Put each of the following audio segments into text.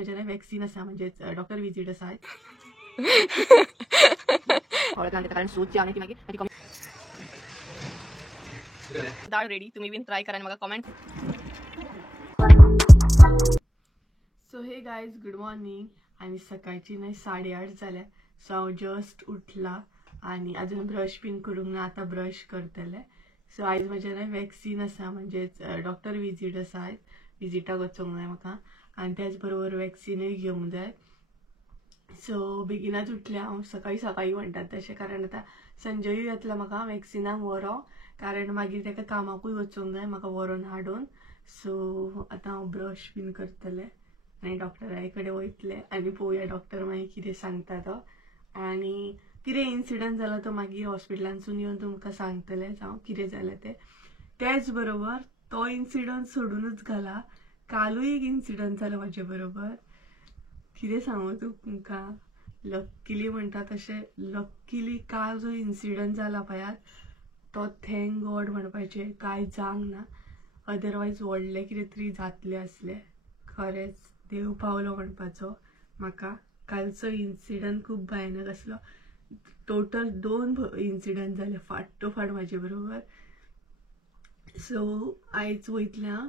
म्हजे वॅक्सीन आसा म्हणजे डॉक्टर विजीट आसा कारण सूट आणि ती मागीर डाळ रेडी तुम्ही बीन ट्राय करा आणि म्हाका comment. So hey guys good morning. आणि सकाळची नाही 8:30 जाल्या. सो हांव जस्ट उठला आणि अजून ब्रश बीन करूंक ना. आता ब्रश करतले. सो आयज म्हजे न्हय वॅक्सीन आसा म्हणजे डॉक्टर विजीट आसा. आयज विजिटाक वचोंक जाय म्हाका आनी त्याच बरोबर वॅक्सिनूय घेवंक जाय. सो बेगिनाच उठले हांव सकाळी म्हणटात तशें कारण आतां संजयूय येतलो म्हाका वॅक्सिनाक व्हरोंक कारण मागीर ताका कामाकूय वचोंक जाय म्हाका व्हरोन हाडून. सो आतां हांव ब्रश बीन करतलें आनी डॉक्टरा कडेन वयतलें आनी पळोवया डॉक्टर मागीर कितें सांगता तो आनी कितें इन्सिडंट जाला तो मागीर हॉस्पिटलांतसून येवन तुमकां सांगतलें जावं कितें जालें तें. त्याच बरोबर तो इन्सिडंट सोडूनच घाला कालूय एक इन्सिडंट जालो म्हाजे बरोबर. कितें सांगू तुमकां लक्कीली म्हणटा तशें लक्कीली काल जो इन्सिडंट जाला पळयात तो थँक गॉड म्हणपाचें कांय जावंक ना. अदरवायज व्हडलें कितें तरी जातलें आसलें. खरेंच देव पावलो म्हणपाचो म्हाका. कालचो इन्सिडंट खूब भयानक आसलो. टोटल 2 इन्सिडंट जाले फाटोफाट म्हाजे बरोबर. सो आयज वयतलें हांव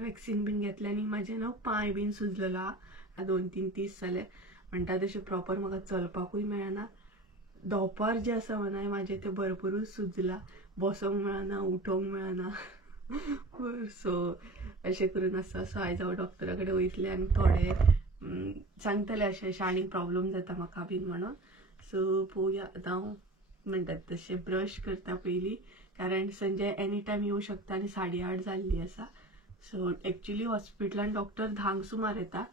वॅक्सीन बीन घेतलें आनी म्हाजें न्हू पांय बीन सुजलेलो आहा 2-3 दीस जाले. म्हणटा तशें प्रॉपर म्हाका चलपाकूय मेळना. धोंपर जें आसा म्हणाय म्हाजें तें भरपूरूच सुजलां. बसोंक मेळना उठोंक मेळना. सो अशें करून आसा. सो आयज हांव डॉक्टरा कडेन वयतलें आनी थोडें सांगतलें अशें आनीक प्रॉब्लम जाता म्हाका बीन म्हणून. सो पळोवया आतां हांव म्हणटात तशें ब्रश करता पयलीं कारण संजय एनी टायम येवं शकता आनी 8:30 जाल्ली आसा. सो एक्चुली हॉस्पिटलान डॉक्टर 10 सुमार येता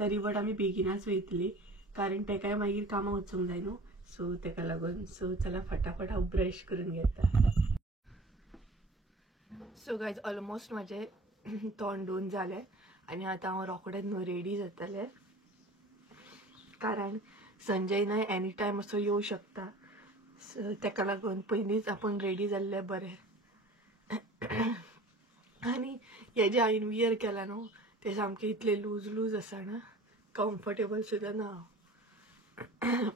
तरी बट आमी बेगिनाच वयतली कारण तेकाय मागीर कामां वचूंक जाय न्हू. सो तेका लागून सो चला फटाफट हांव ब्रश करून घेता. सो गायज ऑलमोस्ट म्हाजें तोंड धुवन जालें आनी आतां हांव रोखडेंच न्हू रेडी जातलें कारण संजय न्हय एनी टायम असो येवं शकता. सो तेका लागून पयलींच आपूण रेडी जाल्लें बरें. आनी हें जें हांवें वियर केलां न्हू तें सामकें इतलें लूज आसा ना कम्फर्टेबल सुद्दां ना हांव.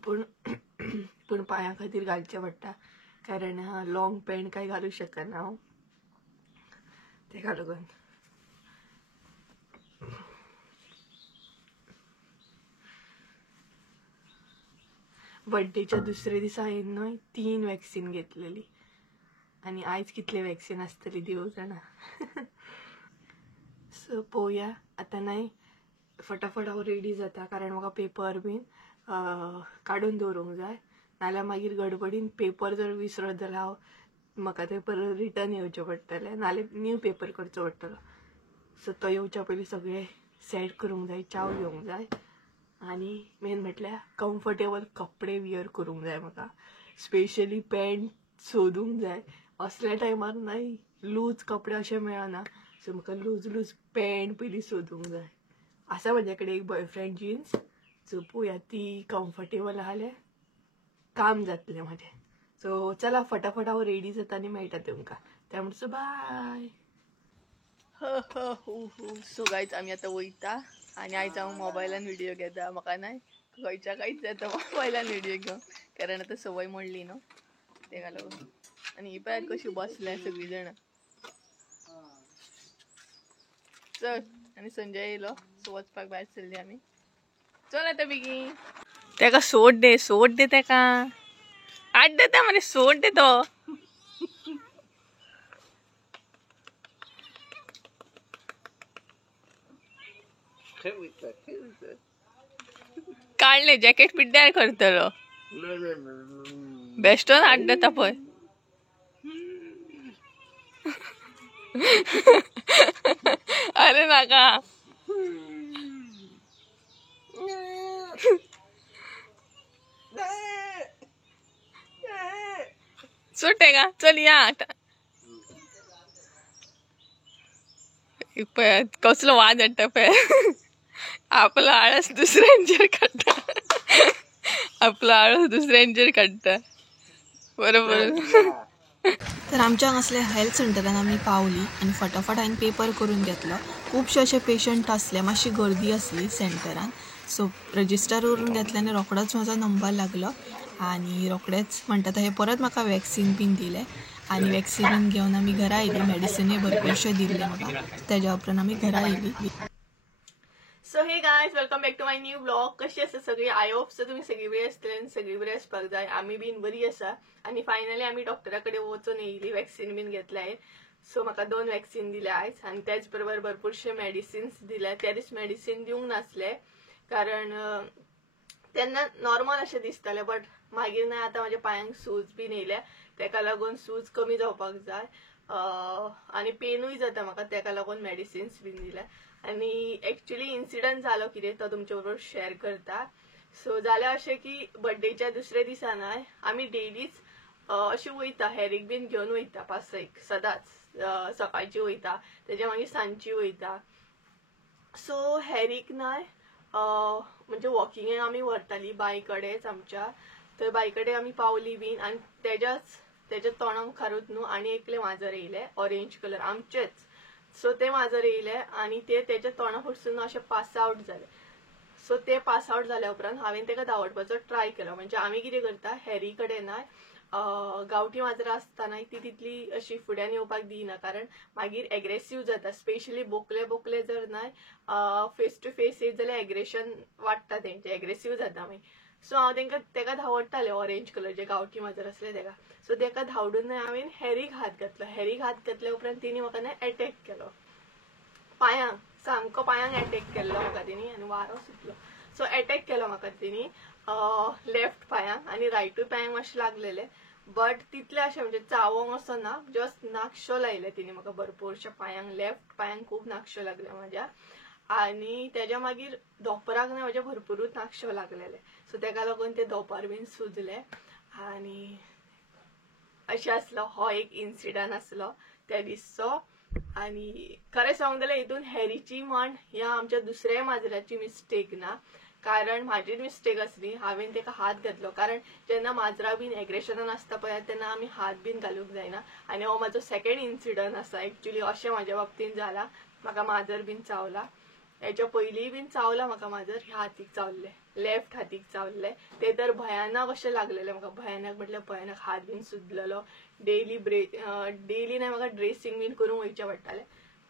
पूण पांयां खातीर घालचें पडटा कारण लॉंग पॅन्ट कांय घालूंक शकना हांव तेका लागून. बर्थडेच्या दुसरे दिसा हांवें न्हय 3 वॅक्सीन घेतलेली आनी आयज कितले वॅक्सीन आसतली देव जाणा. सो पळोवया आतां न्हय फटाफट हांव रेडी जाता कारण म्हाका पेपर बीन काडून दवरूंक जाय नाल्यार मागीर गडबडीन पेपर जर विसरत जाल्यार म्हाका ते परत रिटर्न येवचें पडटलें नाल्यार न्यू पेपर करचो पडटलो. सो तो येवच्या पयलीं सगळें सेट करूंक जाय च्या घेवंक जाय आनी मेन म्हटल्यार कम्फर्टेबल कपडे वियर करूंक जाय म्हाका. स्पेशली पॅन्ट सोदूंक जाय असल्या टायमार न्हय लूज कपडे अशें मेळना. सो म्हाका लूज पॅन्ट पयलीं सोदूंक जाय. आसा म्हाजे कडेन एक बॉयफ्रेंड जिन्स सो पळोवया ती कम्फर्टेबल आसल्यार काम जातलें म्हाजें. सो चला फटाफट हांव रेडी जाता आनी मेळटा तुमकां त्या म्हणसो बाय. सो गायज आमी आतां वयता आनी आयज हांव मोबायलान व्हिडियो घेता. म्हाका न्हय खंयच्या कांयच जाता मोबायलान व्हिडियो घेवंक कारण आतां संवय मोडली न्हू तेका लागून. आनी ही पळय कशी बसल्या सगळीं जाणां. चल आनी संजय येयलो सो वचपाक भायर सरली आमी. चल आतां बेगीन तेका सोड दे तेका आठ देता मरे सोड दे तो. काढले जॅकेट पिड्ड्यार करतलो बेस्टोन हाड देता पळय. अरे नाका सुटे का चल या आता. कसलो वाज हाडटा पळय आपलो आळस दुसऱ्यांचेर काडटा. आपलो आळस दुसऱ्यांचेर काडटा बरोबर. तर आमच्या असले हेल्थ सेंटरान आमी पावली आनी फटाफट हांवें पेपर करून घेतलो खूपशे असे पेशंट असले, मातशी गर्दी असली सेंटरान. सो रजिस्टरवरून घेतल्याने रोखडोच माझा नंबर लागलो आणि रोखडेच म्हणतात हे परत म्हाका वॅक्सीन बीन दिले आणि वॅक्सीन बीन घेवन आमी घरा येयली. मेडिसिनूय भरपूरशे दिल्ले म्हाका. तेज्या उपरांत आमी घरा येयली. So hey guys, welcome back to my new blog. कशी आसा सगळी? आय होप सो तुम्ही सगळी बरी आसतली आनी सगळी बरी आसपाक जाय. आमी बीन बरी आसा आणि फायनली आमी डॉक्टरा कडेन वचून येयली. वॅक्सीन बीन घेतलाय. सो म्हाका 2 वॅक्सीन दिल्या आयज आणि त्याच बरोबर भरपूरशे मेडिसिन्स दिल्या. त्या दीस मेडिसिन दिवंक नासले कारण तेन्ना नॉर्मल अशें दिसताले, बट मागीर ना आतां म्हाज्या पांयांक सूज बीन येयल्या. तेका लागून सूज कमी जावपाक जाय आणि पेनूय जाता म्हाका, तेका लागून मेडिसिन्स बीन दिल्या. आणि एक्चुअली इन्सिडंट जालो कितें तो तुमचे बरोबर शेअर करता. सो जालें अशें की बर्थडेच्या दुसऱ्या दिसा न्हय आमी डेलीच अशी वयता, हेरीक बीन घेवन वयता 5-6 सदांच. सकाळची वयता, तेज्या मागीर सांजची वयता. सो हेरीक न्हय म्हणजे वॉकिंगेक आमी व्हरताली बाय कडेच आमच्या. थंय बाय कडेन आमी पावली बीन आणि तेज्या तोंडा मुखारूच न्हू आनी एकले माजर येयले ऑरेंज कलर आमचेच. सो ते माजर येयले आणि ते तेज्या तोंडा फुडसून अशें पास आउट जाले. सो ते पास आउट जाल्या उपरांत हांवें तेका धांवडपाचो ट्राय केलो. म्हणजे आमी कितें करता, हेरी कडेन न्हय गांवठी माजरां आसता ती तितली अशी फुड्यान येवपाक दिना, कारण मागीर एग्रेसिव्ह जाता. स्पेशली बोकले जर न्हय फेस टू फेस येत जाल्यार एग्रेशन वाडटा, तेंचे एग्रेसिव्ह जाता मागीर. सो हांव तेका धांवडटालें ऑरेंज कलर जे गांवठी माजर आसले तेका. सो तेका धांवडून हांवें हेरीक हात घातलो. हेरीक हात घातल्या उपरांत तेणी म्हाका अटॅक केलो पांयांक, सामको पांयांक अटॅक केल्लो म्हाका तेणी आणि वारो सुटलो. सो अटॅक केलो म्हाका तेणी लेफ्ट पांयांक आणि रायटूय पांयांक मातशें लागलेले, बट तितले अशें म्हणजे चावोंक असो ना, जस्ट नाक्षो लायले तेणी म्हाका भरपूरशे पांयांक. लेफ्ट पांयांक खूब नाक्षो लागले म्हाज्या आणि तेज्या मागीर धोपराक न्हय म्हाज्या भरपूरूच नाक्षो लागलेले. सो तेका लागून ते धोपर बीन सुजले आणि अशें आसलो. हो एक इन्सिडंट आसलो त्या दिसचो. आणि खरें सांगूंक जाल्यार हितून हेरीची म्हण ह्या आमच्या दुसऱ्या माजराची मिस्टेक ना, कारण म्हाजी मिस्टेक आसली. हांवें तेका हात घातलो, कारण जेन्ना माजरां बीन एग्रेशनान आसता पळय तेन्ना आमी हात बीन घालूंक जायना. आणि हो म्हाजो सेकंड इन्सिडंट आसा. एक्चुअली अशें म्हाज्या बाबतीन जाला, म्हाका माजर बीन चावला. हेच्या पयलींय बीन चावला म्हाका माजर. ह्या हातीक चावल्ले, लेफ्ट हातीक चावल्ले. ते तर भयानक अशें लागलेले म्हाका, भयानक म्हटल्यार भयानक. हात बीन सुजलेलो. डेली न्हय म्हाका ड्रेसिंग बीन करून वयचें पडटालें.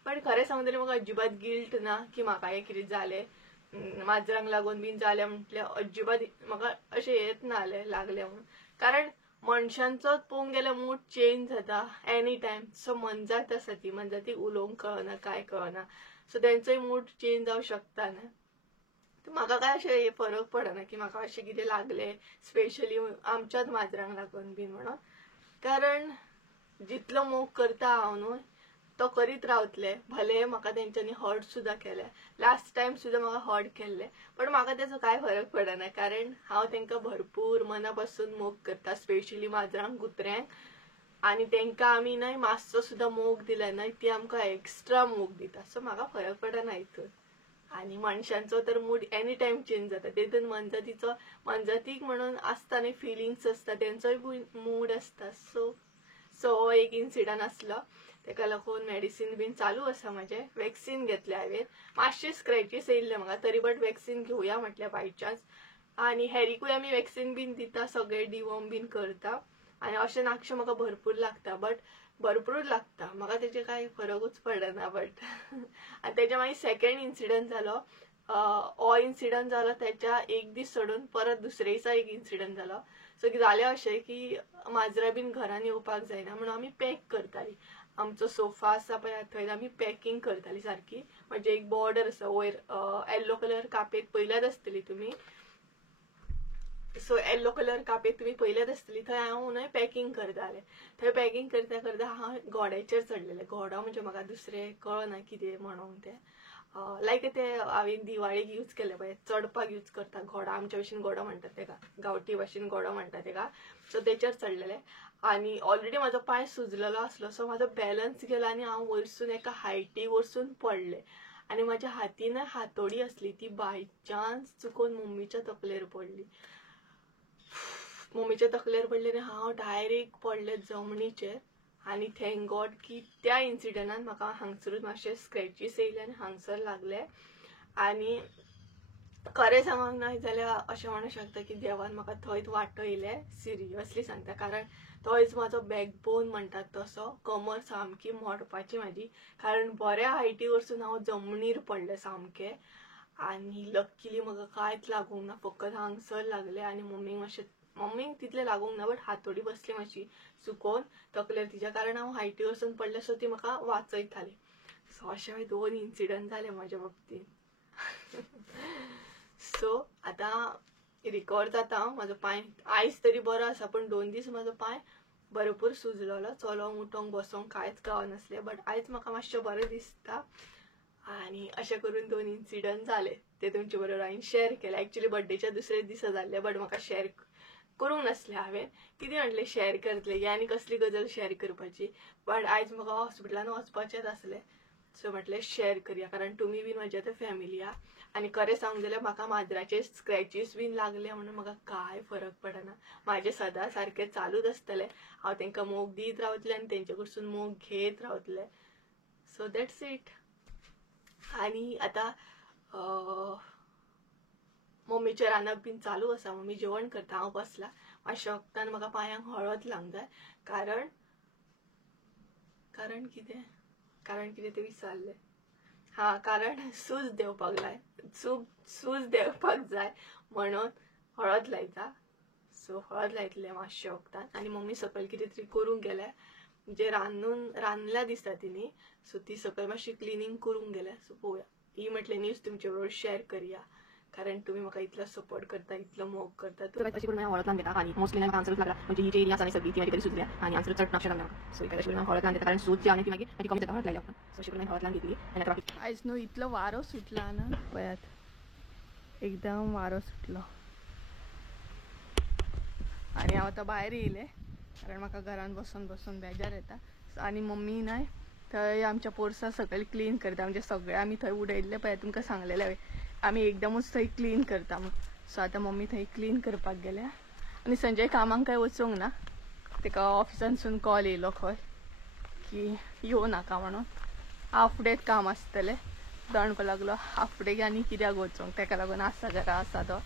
पण खरें सांगूं जाल्यार म्हाका अजिबात गिल्ट ना की म्हाका हें कितें जालें, माजरांक लागून बीन जालें म्हटल्यार अजिबात म्हाका अशें येत ना लागलें म्हणून. कारण मनशांचो पळोवंक गेल्यार मूड चेंज जाता एनी टायम. सो मनजात आसा ती, मनजातीक उलोवंक कळना, काय कळना. सो तेंचोय मूड चेंज जावंक शकता न्हय. म्हाका काय अशें फरक पडना की म्हाका अशें कितें लागलें, स्पेशली आमच्याच माजरांक लागून बीन म्हणून. कारण जितलो मोग करता हांव न्हू तो करीत रावतले. भले म्हाका तेंच्यांनी हर्ट सुद्दां केले, लास्ट टायम सुद्दां म्हाका हर्ट केल्ले, पण म्हाका तेचो कांय फरक पडना, कारण हांव तेंकां भरपूर मना पासून मोग करता. स्पेशली माजरांक, कुत्र्यांक. आणि तेंकां आमी न्हय मातसो सुद्दां मोग दिला न्हय ती आमकां एक्स्ट्रा मोग दिता. सो म्हाका फरक पडना हितून. आणि मनशांचो तर मूड एनी टायम चेंज जाता. तेतून मनजातीक म्हणून आसता न्हय फिलिंग्स आसता, तेंचोय मूड आसता. सो हो एक इन्सिडंट आसलो. तेका लागून मेडिसिन बीन चालू आसा म्हाजें. वॅक्सीन घेतले हांवें. मातशे स्क्रॅचीस येयल्ले म्हाका, तरी बट वॅक्सीन घेवया म्हटल्यार बाय चान्स. आणि हेरीकूय आमी वॅक्सीन बीन दिता, सगळे डिवॉर्म बीन करता. आणि अशें नाक्षो म्हाका भरपूर लागता, बट भरपूरूच लागता, म्हाका तेजे कांय फरकूच पडना. बट आनी तेज्या मागीर सेकंड इन्सिडंट जालो. हो इन्सिडंट जालो तेच्या एक दीस सोडून परत दुसऱ्या दिसा एक इन्सिडंट जालो. सो जालें अशें की माजरां बीन घरान येवपाक जायना म्हणून आमी पॅक करतालीं. आमचो सोफा आसा पळय थंय आमी पॅकिंग करतालीं सारकी. म्हणजे एक बॉर्डर आसा वयर येल्लो कलर कापेत पयल्याच आसतली तुमी. सो येल्लो कलर कापेत तुमी पयल्याच आसतली. थंय हांव न्हय पॅकिंग करतालें. थंय पॅकिंग करता करता हांव घोड्याचेर चडलेलें. घोडो म्हणजे म्हाका दुसरें कळना कितें म्हणूंक तें. लायक ते हांवें दिवाळेक यूज केले पळय, चडपाक यूज करता घोडो. आमच्या भाशेन घोडो म्हणटात तेका, गांवठी भाशेन घोडो म्हणटा तेका. सो तेचेर चडलेले आणि ऑलरेडी म्हाजो पांय सुजलेलो आसलो. सो म्हाजो बॅलन्स गेलो आणि हांव वयरसून एका हायटीक वरसून पडलें. आणि म्हाज्या हातीन हातोडी आसली, ती बाय चान्स चुकून मम्मीच्या तकलेर पडली. मम्मीच्या तकलेर पडली आणि हांव डायरेक्ट पडलें जमनीचेर. आणि थँक गॉड की त्या इन्सिडंटान म्हाका हांगसरूच मातशे स्क्रॅचीस येयले आनी हांगसर लागले. आणि खरें सांगूंक ना जाल्यार अशें म्हणूंक शकता की देवान म्हाका थंयच वाटयले, सिरियसली सांगता. कारण थंयच म्हाजो बॅकबोन म्हणटात तसो, कमर सामकी मोडपाची म्हाजी. कारण बऱ्या हायटी वरसून हांव जमनीर पडलें सामकें. आणि लकीली म्हाका कांयच लागूंक ना, फकत हांगसर लागले. आनी मम्मीक तितलें लागूंक ना, बट हातोडी बसली मातशी चुकोवन तकलेर तिच्या. कारण हांव हायटी वरसून पडलें, सो ती म्हाका वाचयताली. सो अशे 2 इन्सिडंट जाले म्हाज्या बाबतींत. सो आतां रिकवर जाता म्हाजो पांय. आयज तरी बरो आसा, पण 2 दीस म्हाजो पांय भरपूर सुजलेलो. चलोंक उठोंक बसोंक कांयच गावनासलें. बट आयज म्हाका मातशें बरें दिसता. आणि अशें करून 2 इन्सिडंट जाले, ते तुमचे बरोबर हांवें शेअर केले. एक्चुअली बर्थडेच्या दुसरे दिसा जाल्ले, बट म्हाका शेअर करूंक नासलें. हांवें कितें म्हटलें शेअर करतलें, ही आनी कसली गजाल शेअर करपाची. बट आयज म्हाका हॉस्पिटलान वचपाचेंच आसलें, सो म्हटलें शेअर करया. कारण तुमी बीन म्हज्या आतां फॅमिली आहा. आनी खरें सांगूंक जाल्यार म्हाका माजराचे स्क्रॅचीस बीन लागले म्हणून म्हाका कांय फरक पडना. म्हाजें सदां सारकें चालूच आसतलें. हांव तांकां मोग दीत रावतलें आनी तेंचे कडसून मोग घेत रावतलें. So that's it. आणि आतां मम्मीचें रांदप बीन चालू आसा. मम्मी जेवण करता, हांव बसला. मातशें वक्तान म्हाका पांयांक हळद लावंक जाय. कारण कितें तें विसरलें. कारण सूज देवपाक जाय म्हणून हळद लायता. सो हळद लायतलें मातशें वक्तान. आनी मम्मी सकयल कितें तरी करूंक गेल्या, म्हणजे रांदल्या दिसता तिणी. सो ती सकयल मातशी क्लिनींग करूंक गेल्या. सो पळोवया. ही म्हटलें न्यूज तुमचे बरोबर शेअर करया, कारण तुम्ही म्हाका इतलो सपोर्ट करता, इतलो मोग करता. तर अशी करून हांव हळद लावन घेता. आनी मोस्टली म्हाका आन्सरूच लागला, म्हणजे ही जी एरिया आसा सगळी ती म्हाजी तरी सुजल्या आनी आन्सरूच चड नाशा लागला म्हाका. सो अशी करून हांव हळद लावन घेता. कारण सूज जी आनी ती मागीर कमी जाता हळद लायल्या. सो अशी करून हळद लावन घेतली. आनी आतां आयज न्हू इतलो वारो सुटला ना, पळयात एकदम वारो सुटलो. आनी हांव आतां भायर येयलें, कारण म्हाका घरान बसून बेजार येता. आनी मम्मी नाय थंय आमच्या पोरसा सकयल क्लीन करता. म्हणजे सगळे आमी थंय उडयल्ले पळय, तुमकां सांगलेलें हांवें, आमी एकदमूच थंय क्लीन करता म्हणून. सो आतां मम्मी थंय क्लीन करपाक गेल्या. आनी संजय कामाक काय वचूंक ना, ताका ऑफिसानसून कॉल येयलो खंय की येवं नाका म्हणून. हाफ डेत काम आसतलें. दणको लागलो हाफ डे आनी कित्याक वचूंक, ताका लागून आसा घरा आसा तो.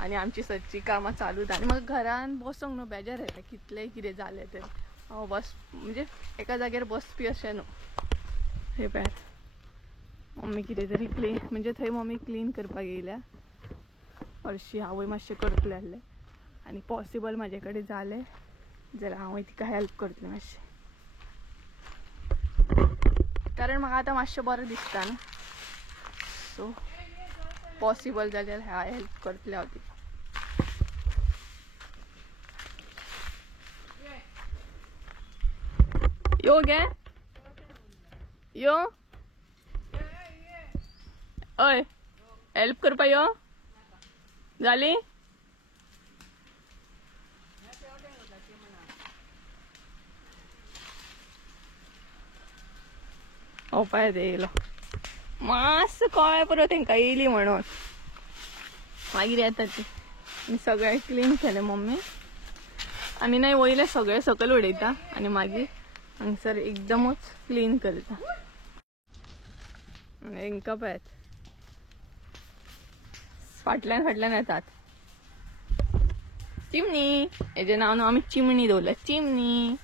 आनी आमची सदची कामां चालूच. आनी म्हाका घरान बसूंक न्हू बेजार येता, कितलेंय कितें जालें तरी. हांव म्हणजे एका जाग्यार बसपी अशें न्हू. हे पळयात मम्मी कितें तरी म्हणजे थंय मम्मी क्लीन करपाक येयल्या. हरशीं हांवूय मातशें करतलें आसलें. आनी पॉसिबल म्हाजे कडेन जालें जाल्यार हांवूय तिका हेल्प करतलें मातशें. कारण म्हाका आतां मातशें बरें दिसता न्हू. सो पॉसिबल जाल्यार हांव हेल्प करतलें हांव तिका. यो गे यो, अय हेल्प करपा यो जाली. पळय येयलो मातसो कळ्ळें पुरो तांकां येयली म्हणून. मागीर येता ती. आनी सगळें क्लीन केलें मम्मी. आनी नाही वयले सगळे सकयल उडयता आनी मागीर हांगसर एकदमूच क्लीन करता. हांकां पळयात फाटल्यान येतात. चिमणी, हेजें नांव न्हू आमी चिमणी दवरल्या, चिमणी.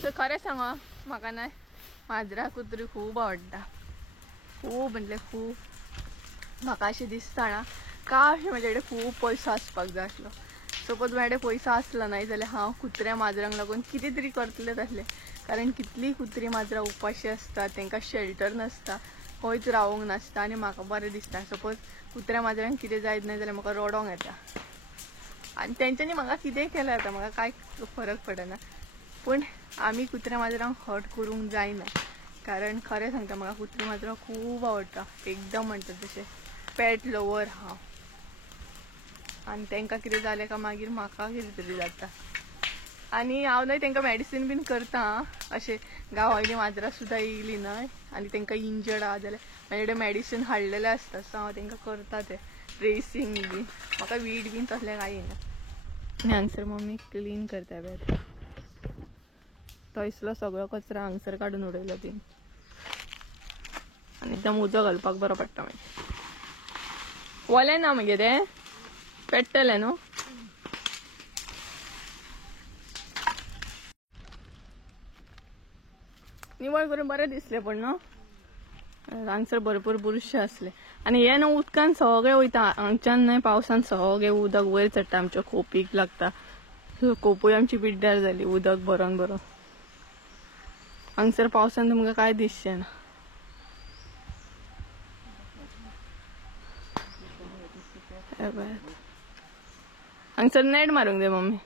सो खरें सांगो म्हाका ना माजरां कुत्री खूब आवडटा. खूब म्हणजे खूब. म्हाका अशें दिसता ना काश म्हाजे कडेन खूब पयसो आसपाक जाय आसलो. सपोज म्हाजे कडेन पयसो आसलो न्हय जाल्यार हांव कुत्र्या माजरांक लागून कितें तरी करतलेंच आसलें. कारण कितलीं कुत्री माजरां उपाशी आसतात, तांकां शेल्टर नासता, खंयच रावूंक नासता. आनी म्हाका बरें दिसता सपोज कुत्र्या माजरांक कितें जायत ना जाल्यार म्हाका रडोंक येता. आनी तेंच्यांनी म्हाका कितें केलें जाता म्हाका कांय फरक पडना. पूण आमी कुत्र्या माजरांक हर्ट करूंक जायना. कारण खरें सांगता म्हाका कुत्री माजरां खूब आवडटा. एकदम म्हणटात तशें पेट लवर हांव. आनी तांकां कितें जालें काय मागीर म्हाका कितें तरी जाता. आनी हांव न्हय तांकां मेडिसीन बीन करता. अशें गांवांतलीं माजरां सुद्दां येयलीं न्हय आनी तांकां इंजर्ड आहा जाल्यार म्हाजे कडेन मेडिसीन हाडलेलें आसता. सो हांव तांकां करता तें. ड्रेसिंग बी म्हाका वीट बीन तसलें कांय येना आनी हांगसर मम्मी क्लीन करता बेड थंयसलो सगळो कचरो हांगसर काडून उडयलो ती आनी एकदम उजो घालपाक बरो पडटा मागीर वलें ना मगे तें पेट्टलें न्हू निवळ करून बरें दिसलें पण न्हू हांगसर भरपूर बुरशे असले आणि हे न्हू उदकान सगळे वयता हांगच्यान न्हय पावसान सगळे उदक वयर चडटा आमच्या खोपीक लागता खोपूय आमची पिड्ड्यार जाली उदक भरोन भरोन हांगसर पावसान तुमकां काय दिसचें ना हांगसर नेट मारूंक जाय मम्मी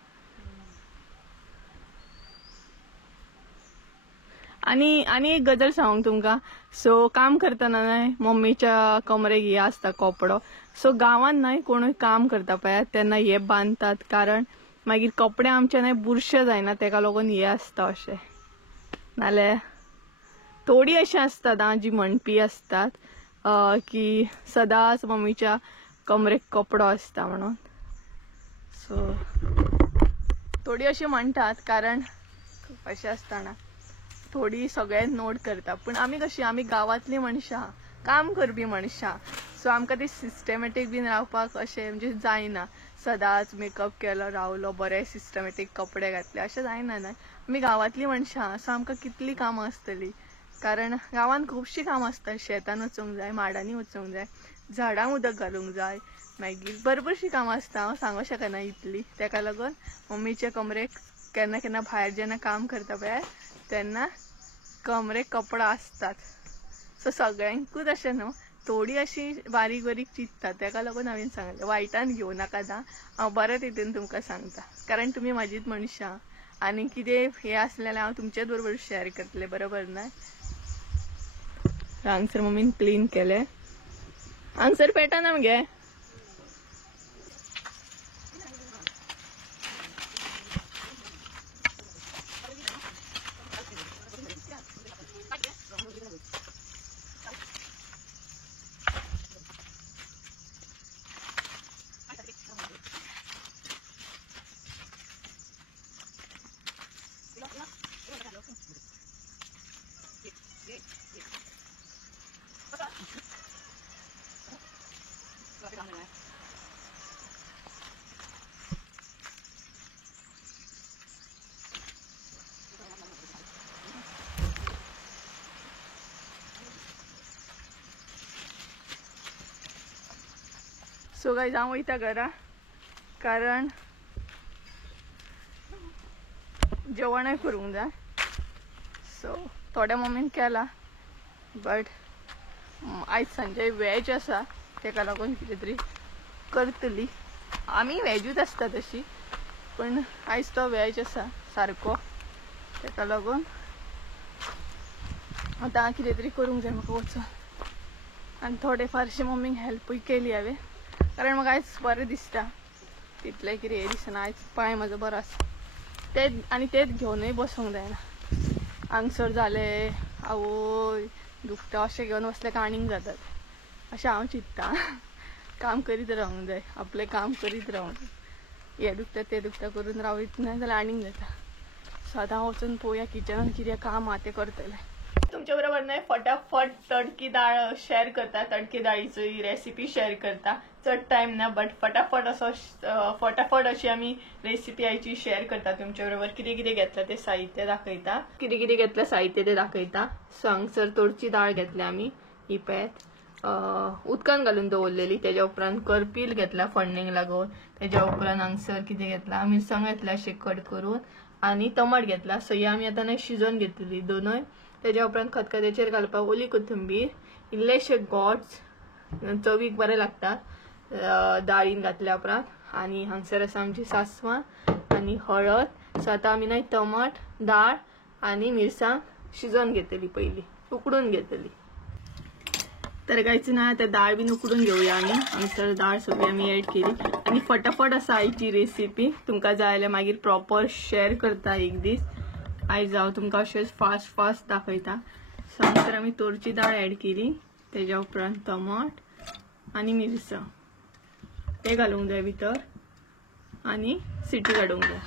आणि एक गजाल सांगूंक तुमकां सो काम करतना न्हय मम्मीच्या कमरेक हे आसता कपडो सो गांवांत न्हय कोणूय काम करता पळयात तेन्ना हे बांदतात कारण मागीर कपडे आमचे न्हय बुरशे जायना तेका लागून हे आसता अशें नाल्यार थोडी अशी असतात जी म्हणपी असतात की सदांच मम्मीच्या कमरेक कपडो आसता म्हणून सो थोडी अशी म्हणटात कारण अशें आसतना थोडी सगळे नोट करता पण आमी कशी आमी गांवांतली मनशां काम करपी मनशां सो आमकां ती सिस्टमॅटीक बीन रावपाक अशें म्हणजे जायना सदांच मेकअप केलो रावलो बरे सिस्टमॅटीक कपडे घातले अशें जायना न्हय आमी गांवांतली मनशां सो आमकां कितली कामां आसतली कारण गांवांत खुबशीं कामां आसता शेतान वचूंक जाय माडांनी वचूंक जाय झाडांक उदक घालूंक जाय मागीर भरपूरशीं कामां आसता हांव सांगूं शकना इतली तेका लागून मम्मीचे कमरेक केन्ना केन्ना भायर जेन्ना काम करता पळय तेन्ना कमरेक कपडो आसतात सो सगळ्यांकूच अशें न्हू थोडी अशी बारीक बारीक चिंततात तेका लागून हांवें सांगलें वायटान घेवं नाका दा हांव बरें तितून तुमकां सांगता कारण तुमी म्हाजीच मनशां आनी कितें हें आसलें जाल्यार हांव तुमचेच बरोबर शेअर करतलें बरोबर न्हय हांगसर मम्मीन क्लीन केलें हांगसर पेटना मगे सो गायज हांव वयता घरा कारण जेवणय करूंक जाय सो थोड्या मम्मीन केला बट आयज सांजे वेज आसा तेका लागून कितें तरी करतली आमी वेजूच आसता तशी पण आयज तो वेज आसा सारको तेका लागून आतां कितें तरी करूंक जाय म्हाका वचून आनी थोडे फारशे मम्मीक हेल्पूय केली हांवें कारण म्हाका आयज बरें दिसता तितलें कितें हें दिसना आयज पांय म्हाजो बरो आसा तेच घेवनूय बसूंक जायना हांगसर जालें आवय दुखता अशें घेवन बसलें काय आनीक जातात अशें हांव चिंत्ता काम करीत रावंक जाय आपलें काम करीत रावंक जाय हें दुखता तें दुखता करून रावयत ना जाल्यार आनीक जाता सो आतां हांव वचून पळोवया किचनान कितें काम आहा तें करतलें तुमच्या बरोबर न्हय फटाफट तडकी दाळ शेअर करता तडकी दाळीची रेसिपी शेअर करता चड टायम ना बट फटाफट अशी आमी रेसिपी आयची शेअर करता तुमच्या बरोबर कितें कितें घेतला ते साहित्य दाखयता कितें कितें घेतलं साहित्य ते दाखयता सो हांगसर तोरची दाळ घेतली आमी ही पळयात उदकान घालून दवरलेली तेज्या उपरांत करपील घेतला फोडणेक लागून तेज्या उपरांत हांगसर कितें घेतला मिरसांगो घेतला अशें कट करून आनी टमाट घेतला सो ही आमी आतां न्हय शिजोवन घेतलेली दोनूय तेज्या उपरांत खतखत्याचेर घालपाक ओली कोथिंबीर इल्लेशे गोड्स चवीक बरें लागतात दाळीन घातल्या उपरांत आनी हांगसर आसा आमची सासवां आनी हळद सो आतां आमी न्हय टमाट दाळ आनी मिरसांग शिजोवन घेतली पयली उकडून घेतली तर कांयच ना आतां दाळ बीन उकडून घेवया आमी हांगसर दाळ सगळी आमी एड केली आनी फटाफट आसा आयची रेसिपी तुमकां जाय जाल्यार मागीर प्रॉपर शेअर करता एक दीस आयज हांव तुमकां अशेंच फास्ट दाखयता सो हांगसर आमी तोरची दाळ एड केली तेज्या उपरांत टमाट आनी मिरसांग ते घालूंक जाय भितर आणि सिटी काढूंक जाय.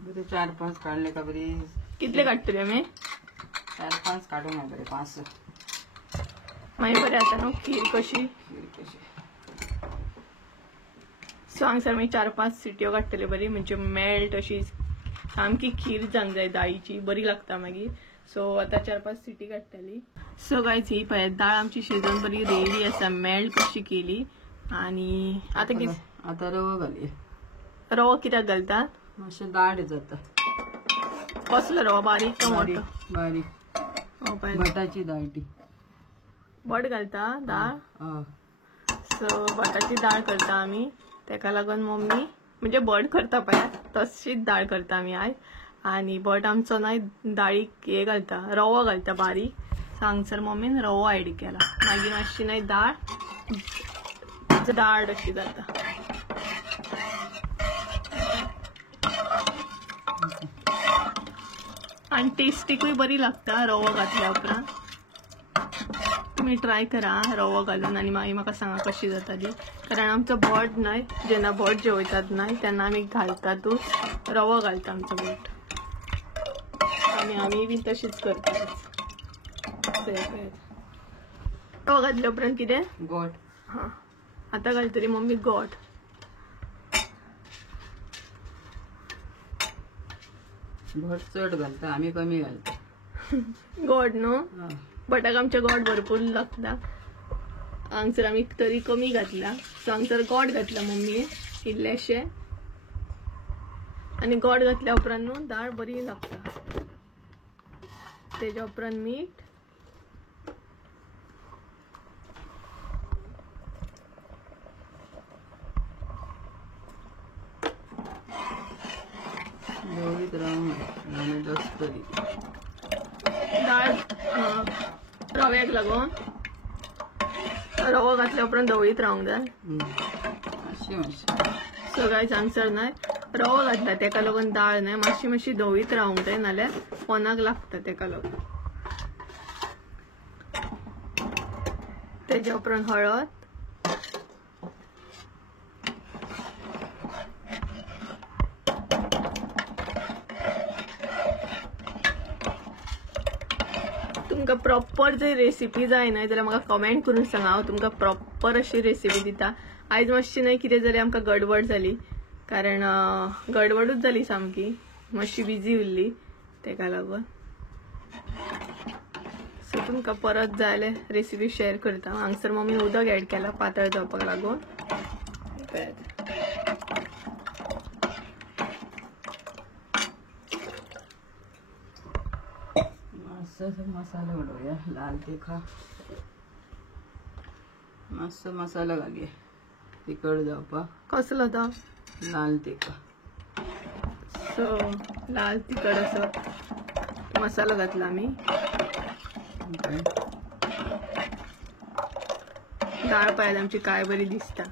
बरे 4-5 काढले का बरी. कितले काडटले आमी? 4-5 काढून आहे बरे 5. मागीर बरें जाता न्हू खीर कशी. सो हांगसर मागीर 4-5 सिटयो काडटले बरी म्हणजे मेल्ट अशी सामकी खीर जावंक जाय दाळीची बरी लागता मागीर. सो आतां 4-5 सिटी काडटली. सो गायज ही पळय दाळ आमची शिजून बरी रेडी आसा मेल्ट कशी केली. आणि आता कितें आता रवो घालया. रवो कित्याक घालतात? मातशें दाट जाता. कसलो रवो बारीक का मोठो? बारीक. बटाची दाळ ती. बट घालता दाळ. हय. सो बटाची दाळ करता आमी. तेका लागून मम्मी म्हणजे बट करता पळय तशीच दाळ करता आमी आयज. आणि बट आमचो नाही दाळीक हे घालता रवो घालता बारीक. सो हांगसर मम्मीन रवो ऍड केला. मागीर मातशी नाही दाळ दाळ अशी जाता. आणि टेस्टीकूय बरी लागता रवो घातल्या उपरांत. तुम्ही ट्राय करा रवो घालून आणि मागीर म्हाका सांगा कशी जाता ती. कारण आमचो बट न्हय जेन्ना बट जेवतात न्हय तेन्ना आमी घालतातूच रवो घालता आमचो बट. आणि आमी बी तशीच करतात. रवो घातल्या उपरांत कितें? गोड. हां आतां घालतली मम्मी गोड. गोड चड घालता आमी कमी घालता. गोड न्हू. बटाक आमच्या गोड भरपूर लागता. हांगसर आमी तरी कमी घातला. सो हांगसर गोड घातला मम्मी इल्लेशें. आणि गोड घातल्या उपरांत न्हू दाळ बरी लागता. तेच्या उपरांत मीठ. ढवळीत रावून डस्ट करी. दाळ रव्याक लागून रवो घातल्या उपरांत ढवळीत रावंक जाय. मातशें. सो गायज हांगसर न्हय रवो घातला तेका लागून दाळ न्हय मातशी ढवळीत रावंक जाय नाल्यार पोनाक लागता तेका लागून. तेच्या उपरांत हळद. तुमकां प्रॉपर जर रेसिपी जाय न्हय जाल्यार म्हाका कमेंट करून सांगा. हांव तुमकां प्रॉपर अशी रेसिपी दिता. आयज मातशी न्हय कितें जाली आमकां गडबड जाली. कारण गडबडूच जाली सामकी. मातशी बिजी उरली तेका लागून. सो तुमकां परत जाय जाल्यार रेसिपी शेअर करता. हांगसर मम्मीन उदक ऍड केला पातळ जावपाक लागून. मसाला घालूया. लाल तिखट मातसो मसाला घालया तिखट जावपाक. कसलो तो? लाल तिखट. सो लाल तिखट असो मसाला घातला आमी. दाळ पळय आमची काय बरी दिसता.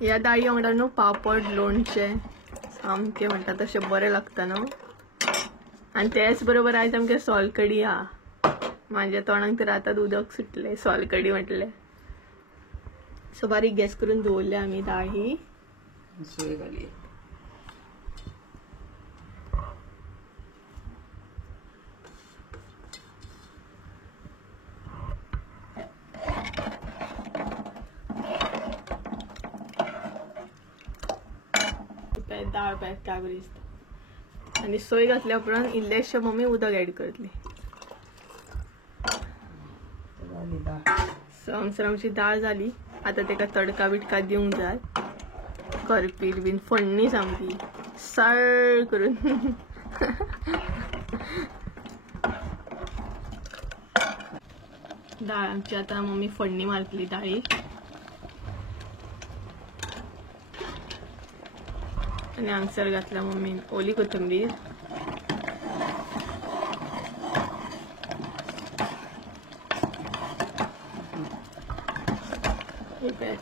ह्या दाळी वांगडा न्हू पापड लोणचें सामकें म्हणटा तशें बरें लागता न्हू. आणि त्याच बरोबर आयज आमगे सोलकडी हा. माझ्या तोंडाक तर आतां उदक सुटले सोलकडी म्हटले. सो बारीक गॅस करून दवरले आमी दाळ ही. सोय घालया. दाळ पळय काय बरी दिसता. आणि सोय घातल्या उपरांत इल्लेशें मम्मी उदक ऍड करतली. सो हांगसर आमची दाळ जाली. आता तेका तडका बिडका दिवंक जाय. करपील बीन फोडणी सामकी सळ करून. दाळ आमची आता मम्मी फोडणी मारतली दाळीक. आणि हांगसर घातला मम्मीन ओली कोथंबीर.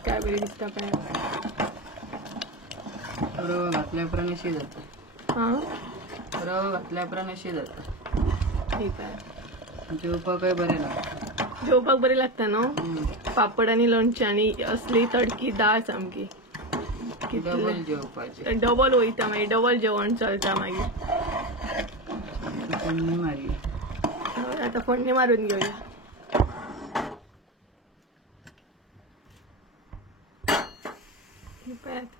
काय बरी दिसता पळय. रवो घातल्या उपरांत अशी जाता. हां रवो घातल्या उपरांत अशी जाता. ठीक आहे. जेवपाकय बरें लागता. जेवपाक बरी लागता न्हू पापड आणि लोणचें आणि असली तडकी दाळ सामकी डबल जेवपाचे डबल वयता मागीर डबल जेवण चलता मागीर फोडणी मारी आता फोडणी मारून घेऊया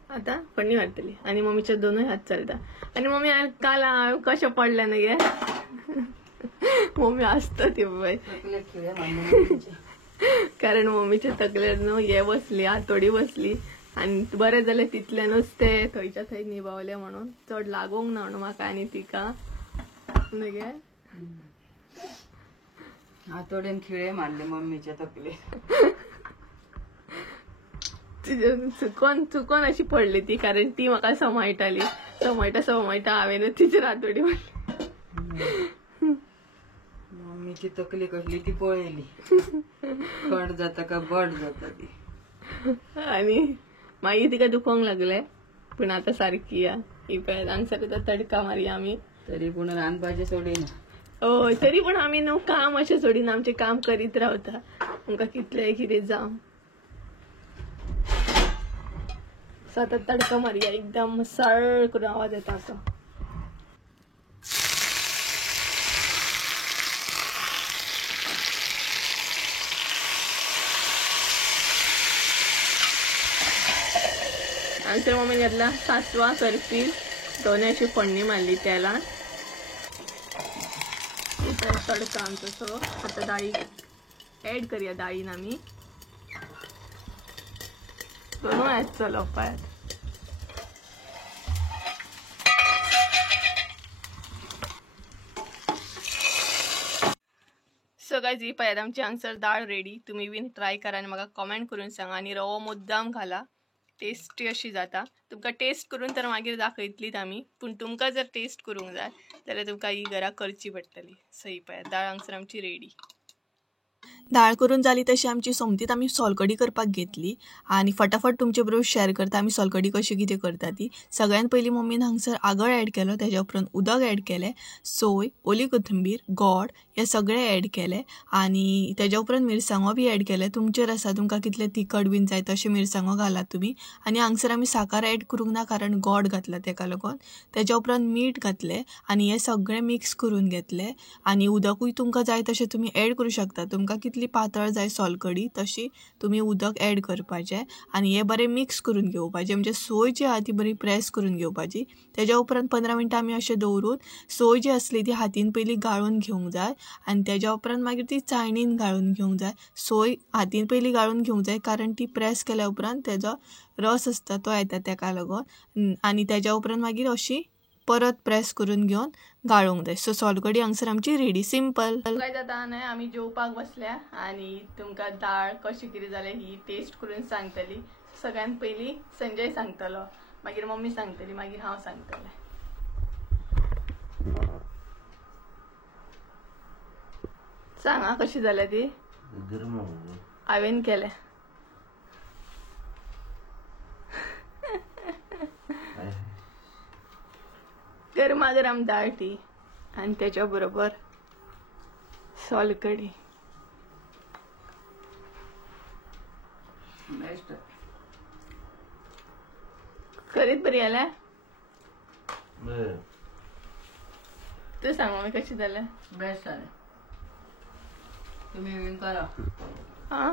आता फोडणी मारतली आणि मम्मीचे दोनही हात चालता आणि मम्मी काल कशा पडल्या ना गे मम्मी असतं ते बाय कारण मम्मीच्या तकलेर न्हू हे बसली हातोडी बसली आणि बरें जालें तितल्यानूच ते थंयच्या थंय निभावले म्हणून चड लागोंक ना म्हणून म्हाका आनी तिका न्हू गे हातोड्यान खिळे मारले मम्मीच्या तकले चुकोन चुकोन अशी पडली ती कारण ती म्हाका समायटाली समायटा हांवें तिची रातोडी मारली मम्मीची तकली कसली ती पळयली कट जाता का बट जाता ती आणि मागीर तिका दुखोंक लागले पूण आतां सारकी या ही पळय हांगसर तडका मारी आमी तरी पूण रांदपाचें सोडिना हय तरी पण आमी न्हू काम अशें सोडिना आमचें काम करीत रावता आमकां कितलेंय कितें जावं सतत तडका मारया एकदम सळ करून आवाज येता असो हांगसर मम्मीन घातला सासवा करपी दोन्ही अशी फोडणी मारली तेलान तडका आमचो सो आता डाळी ऍड करूया डाळीन आमी दोनों ऍड चलोवपाक सो गायज ही पळयात आमची हांगसर दाळ रेडी तुम्ही बीन ट्राय करा आणि म्हाका कमेंट करून सांगा आणि रवो मुद्दाम घाला टेस्टी अशी जाता तुमकां टेस्ट करून तर मागीर दाखयतलीच आमी पूण तुमकां जर टेस्ट करूंक जाय जाल्यार तुमकां ही घरा करची पडटली सही पळयात दाळ हांगसर आमची रेडी दाळ करून जाली तशी आमची सोमतीत आमी सोलकडी करपाक घेतली आणि फटाफट तुमचे बरोबर शेअर करता आमी सोलकडी कशी कितें करता ती सगळ्यात पयलीं मम्मीन हांगसर आगळ ऍड केलो तेज्या उपरांत उदक ऍड केलें सोय ओली कोथिंबीर गोड हे सगळे ऍड केले आणि तेज्या उपरांत मिरसांगो बी ऍड केले तुमचेर आसा तुमकां कितले तिखट बीन जाय तशें मिरसांगो घालात तुमी आणि हांगसर आमी साखर ऍड करूंक ना कारण गोड घातला तेका लागून तेज्या उपरांत मीठ घातलें आणि हे सगळें मिक्स करून घेतलें आणि उदकूय तुमकां जाय तशें तुमी ऍड करूं शकता तुमकां कितली पातळ जाय सोलकडी तशी तुम्ही उदक ऍड करपाचें आणि हे बरें मिक्स करून घेवपाचें म्हणजे सोय जी आहा ती बरी प्रेस करून घेवपाची तेज्या उपरांत 15 मिनटां आमी अशें दवरून सोय जी आसली ती हातीन पयलीं गाळून घेवंक जाय आणि तेज्या उपरांत मागीर ती चाळणीन गाळून घेवंक जाय सोय हातीन पयलीं गाळून घेवंक जाय कारण ती प्रेस केल्या उपरांत तेजो रस आसता तो येता तेका लागून आणि तेज्या उपरांत मागीर अशी परत प्रेस करून घेवन गाळूंक जाय सो सोलकडी हांगसर आमची रेडी सिंपल काय जाता न्हय आमी जेवपाक बसल्या आणि तुमकां दाळ कशी कितें जालें ही टेस्ट करून सांगतली सगळ्यात पयलीं संजय सांगतलो मागीर मम्मी सांगतली मागीर हांव सांगतलें सांग आं कशी जाल्या ती हांवेन केलें गरमागरम दाळ ती आणि त्याच्या बरोबर सोलकडी बेस्ट खरीच बरी जाल्या तू सांग मम्मी कशी जाल्या बेस्ट जालें तुम्ही बीन करा हा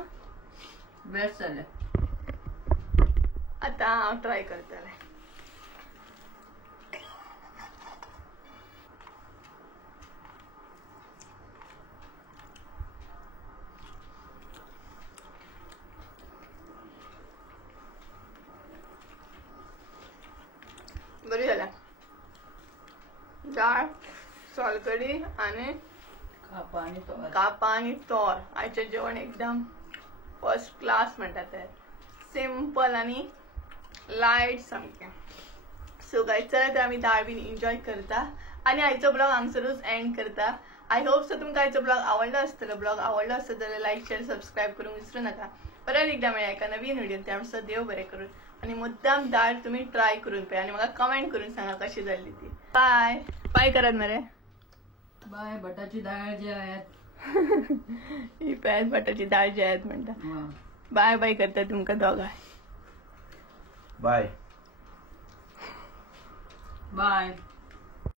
बेस्ट जालें आता हांव ट्राय करतलें बरी जाल्या डाळ सोलकडी आणि कापा आणि तोर आयचें जेवण एकदम फर्स्ट क्लास म्हणटा ते सिंपल आणि लायट सामकें सो गायज चला तर आमी दाळ बीन एन्जॉय करता आणि आयचो ब्लॉग हांगसरूच एंड करता आय होप सो तुमकां आयचो ब्लॉग आवडलो आसतलो ब्लॉग आवडलो आसत जाल्यार लायक शेअर सबस्क्राईब करूंक विसरू नका परत एकदा मेळया एका नवीन व्हिडिओ त्यानुसार देव बरें करून आणि मुद्दाम दाळ तुम्ही ट्राय करून पळया आणि म्हाका कमेंट करून सांगा कशी जाल्ली ती बाय बाय करात मरे बाय बटाची डाळ जी आहे ही प्याज बटाची डाळ जी आहेत म्हणता. बाय बाय करता तुमका दोघांय. Bye bye.